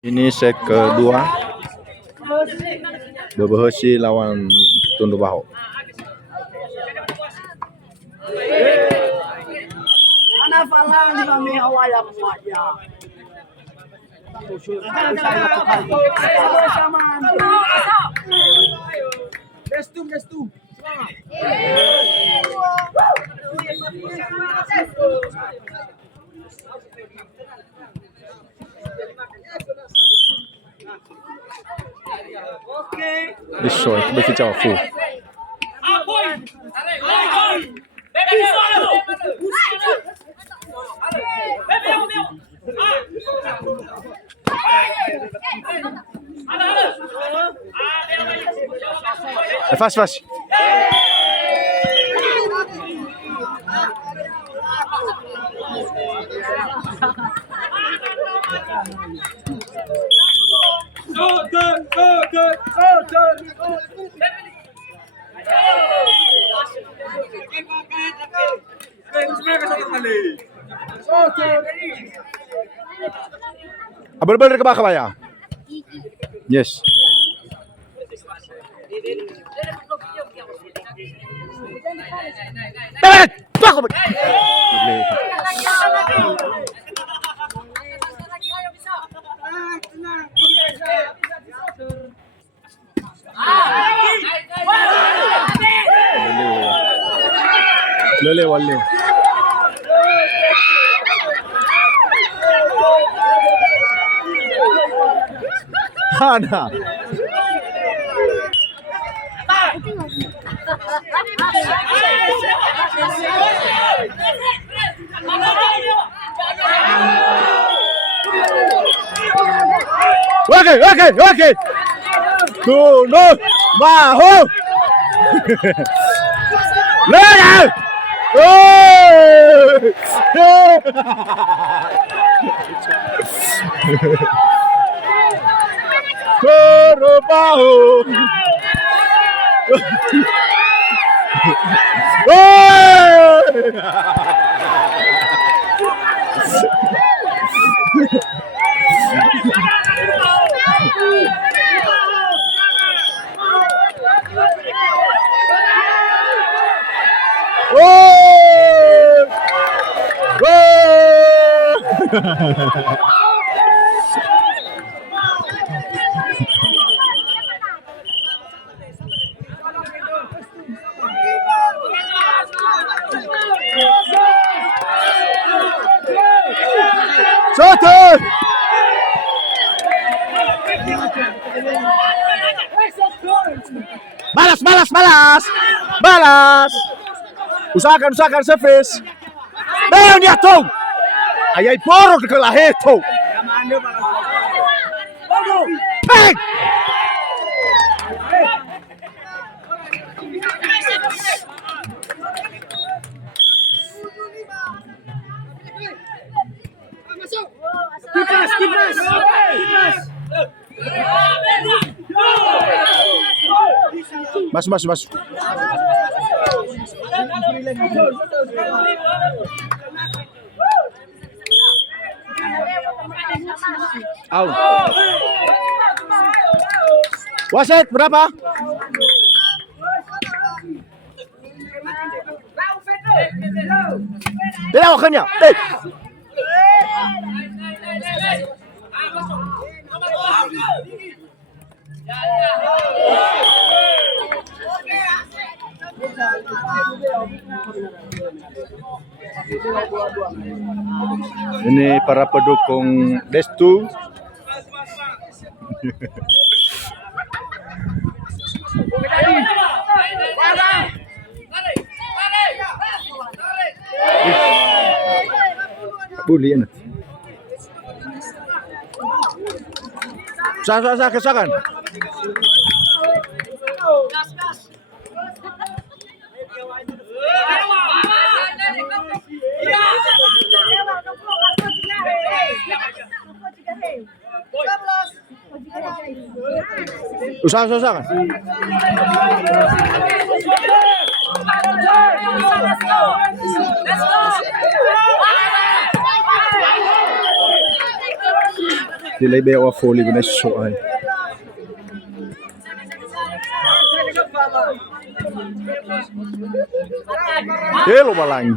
Ini set kedua Bebehesi lawan Tundu Baho. Ana falang di kami hawaya ya. Restu. Isso, é que vai ficar full. É fácil. Abal-abal ka ba kabaya? Yes. Dapat! Bako! Lele wale. Hana. Okay. Tundu Baho. Lele. Tundu Baho. Soto! Balas! Usahakan service. Dayon niya to! Ayay poro ke lahito! Bang! Kipas! Mas. Out. Wasit berapa? Bila wakanya. Ini para pendukung Destu. Bulian. Kesakan. Usaha kan? Let's go. Pilih bawa volley guna soal. Hello balang.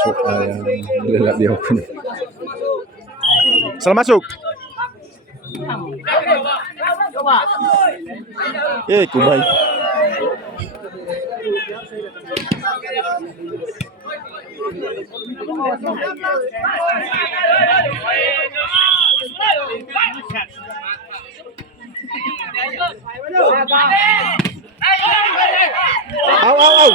Soal lelak dia pun. Salah masuk. Kubai. Au.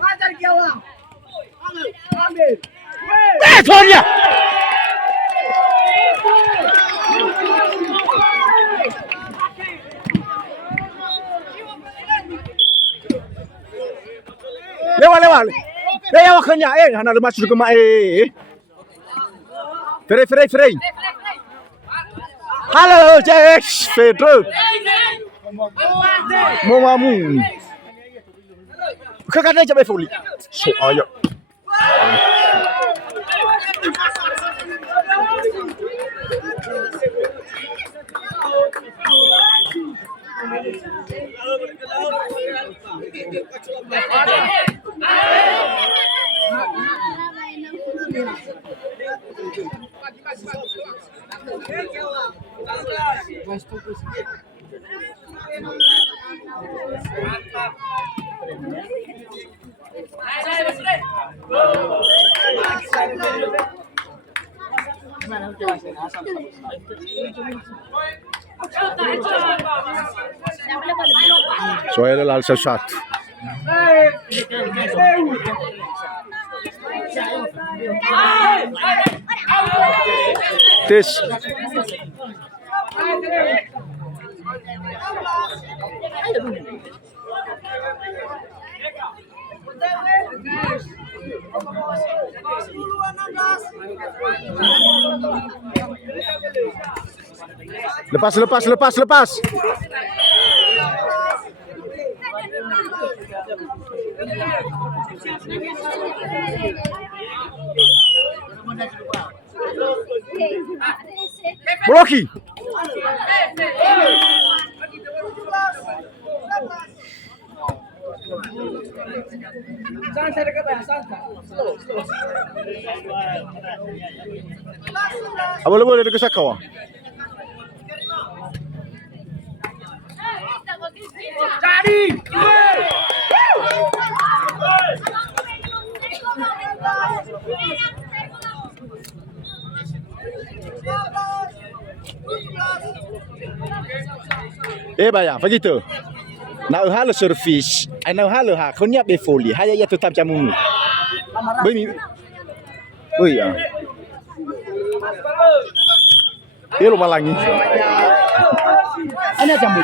Hajar gawang. Ambil. Soalnya. Lewat. Lewat kenya hana lemas masuk ke mak Frey. Halo, Jess, Pedro. Momamu. Kekadai cabai foli. So ayo. Soalnya lal sesuatu. Tes. Lepas. Bloki. Boleh dekat sakau. Jadi. Bayang, begitu. Nak halo servis, nak halo kau niap be foli, hanya ya tetap jamu. Bumi. Ya. Dia lupa lagi. Ana jamu.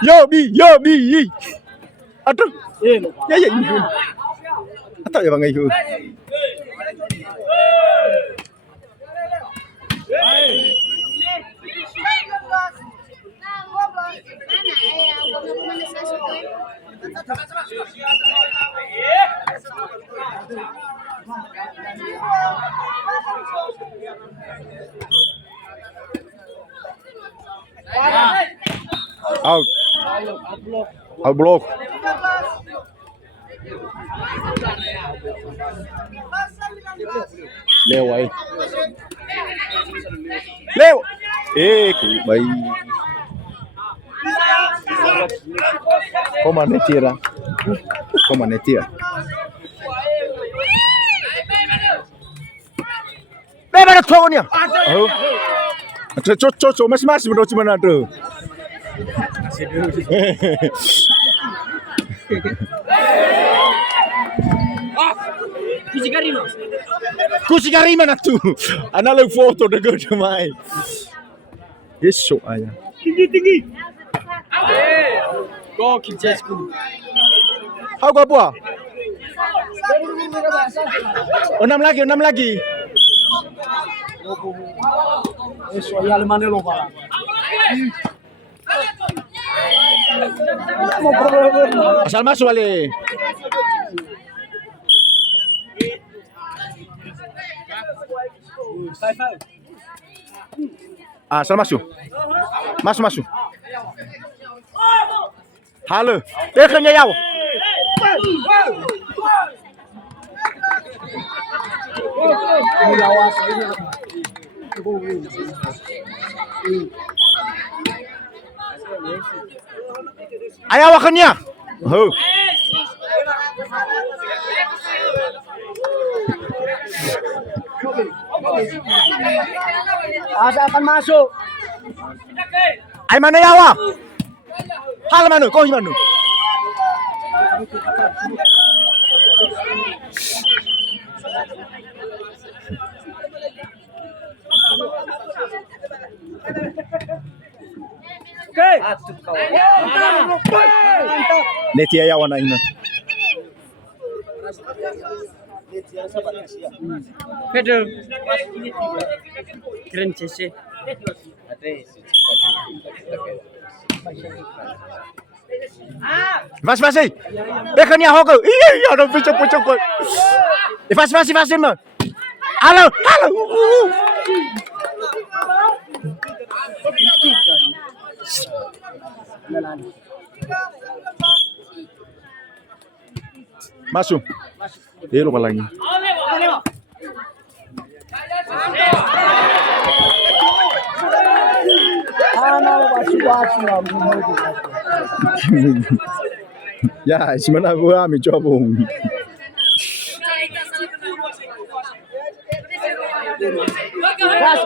Yo bi. Aduh. Ya ini. Atau ya bang itu. Out block. Lewat. Kubai. Koma netira. Bebas tuanya. Oh. Cocok masih benar cuma ada. Kusigarima na tu. Analog foto de good mai. Esok aja. Tinggi. Go Kijasku. Hau kau apa? 6 lagi. Eso ya le mandé lo para. Asal masuk balik. Asal masuk. Masuk. Halo. Tekannya yau. Ayaw akannya. Oh. Asa akan masuk. Ay mana yawa? Hal manu, kau manu. Neti ayaw na ina. Pedal. Keren CC. Vas. Tekannya hok. Iya, ada pucuk. Vas mah. Halo. Masuk. Dia lupa lagi. Ya, simana gua ambil cobong. Gas.